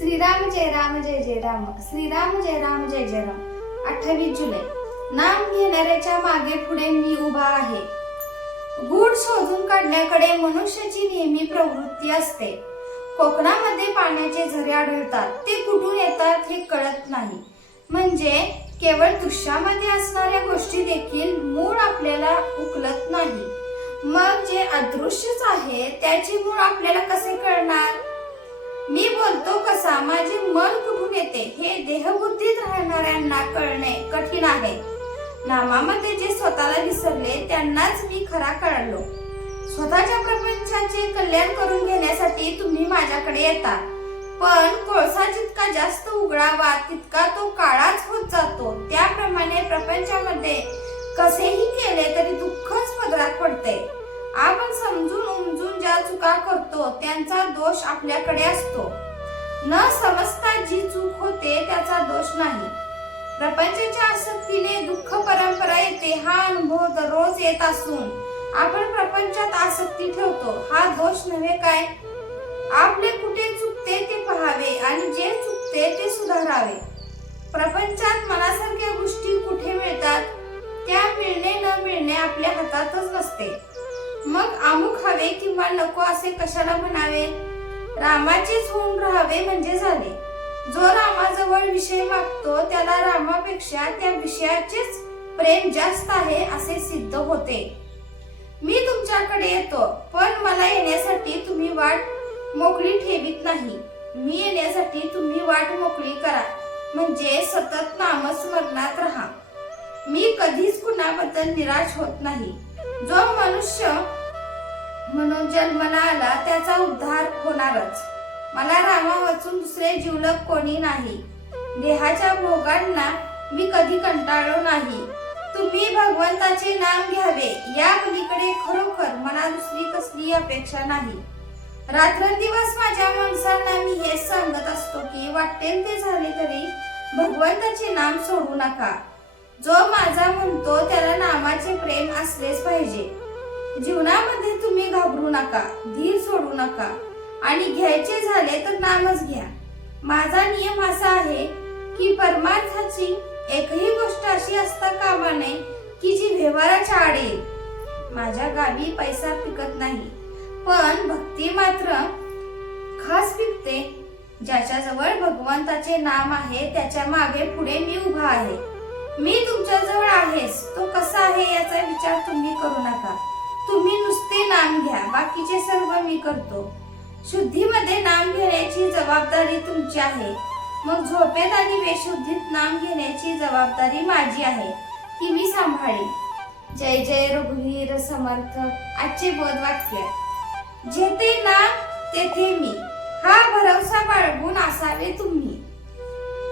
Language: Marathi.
श्रीराम जय राम जय जय राम. श्रीराम जय राम जय जय राम. अठ्ठावीस जुलै. नाम घेणाऱ्याच्या मागे पुढे मी उभा आहे. गूढ शोधून काढण्याकडे मनुष्याची नेहमी प्रवृत्ती असते. कोकणामध्ये पाण्याचे झरे आढळतात. ते कुठून येतात हे कळत नाही. म्हणजे केवळ दृश्यामध्ये असणाऱ्या गोष्टी देखील मूळ आपल्याला उकलत नाही. मग जे अदृश्यच आहे त्याचे मूळ आपल्याला कसे कळणार? मी बोलतो कसा असते हे देहबुद्धीत राहणाऱ्यांना कळणे कठीण आहे. नामामध्ये जे स्वतःला विसरले त्यांनाच मी खरा कळलो. स्वतःच्या प्रपंचाचे कल्याण करून घेण्यासाठी तुम्ही माझ्याकडे येता. पण कोळसा जितका जास्त उघडावा तितका तो काळाच होत जातो. त्याप्रमाणे प्रपंचामध्ये कसेही केले तरी दुःखच पदरात पडते. आपण समजून उमजून ज्या चुका करतो त्यांचा दोष आपल्याकडे असतो. न समजता जी नाही. प्रपंचाच्या आसक्तीने दुःख परंपरा येते हा अनुभव दररोज येत असून. आपण प्रपंचात आसक्ती ठेवतो हा दोष नव्हे काय? आपले कुठे चुकते ते पहावे आणि जे चुकते ते सुधारावे. प्रपंचात मनासारख्या गोष्टी कुठे मिळतात त्या मिळणे न मिळणे आपल्या हातातच नसते. मग अमुक हवे किंवा नको असे कशाला म्हणावे? रामाचेच होऊन राहावे म्हणजे झाले. जो रामाजवळ विषय मागतो त्याला रामापेक्षा त्या विषयाचेच प्रेम जास्त आहे असे सिद्ध होते. मी तुमच्याकडे येतो पण मला येण्यासाठी तुम्ही वाट मोकळी ठेवीत नाही. मी येण्यासाठी तुम्ही वाट मोकळी करा म्हणजे सतत नामस्मरणात राहा. मी कधीच कुणाबद्दल निराश होत नाही. जो मनुष्य म्हणून जन्माला आला त्याचा उद्धार होणारच. मला रामा वाचून दुसरे जीवलक कोणी नाही. देहाच्या भोगांना मी कधी कंटाळलो नाही. तुम्ही भगवंताचे नाम घ्यावे या मुलीकडे खरोखर मला दुसरी कसली अपेक्षा नाही. रात्रंदिवस माझ्या माणसांना मी हे सांगत असतो की वाटेल ते झाले तरी भगवंताचे नाम सोडू नका. जो माझा म्हणतो त्याला नामाचे प्रेम असलेच पाहिजे. जीवनामध्ये तुम्ही घाबरू नका धीर सोडू नका. आणि घ्यायचे झाले तर नामच घ्या. माझा नियम असा आहे की परमार्थाची एकही गोष्ट अशी असता कामा नये की जी व्यवहाराच्या आड येईल. माझ्या गावी पैसा पिकत नाही पण भक्ती मात्र खास पिकते. ज्याच्याजवळ भगवंताचे नाम आहे त्याच्यामागे पुढे मी उभा आहे. मी तुमच्याजवळ आहेस तो कसा आहे याचा विचार तुम्ही करू नका. तुम्ही नुसते नाम घ्या बाकीचे सर्व मी करतो. शुद्धीमध्ये नाम घेण्याची जबाबदारी तुमची आहे. मग झोपेत आणि बेशुद्धीत नाम घेण्याची जबाबदारी माझी आहे. ती मी सांभाळी जय जय रघुवीर समर्थ. आजचे बोध वाक्य जेथे नाम तेथे मी. हा भरवसा बाळगून असावे तुम्ही.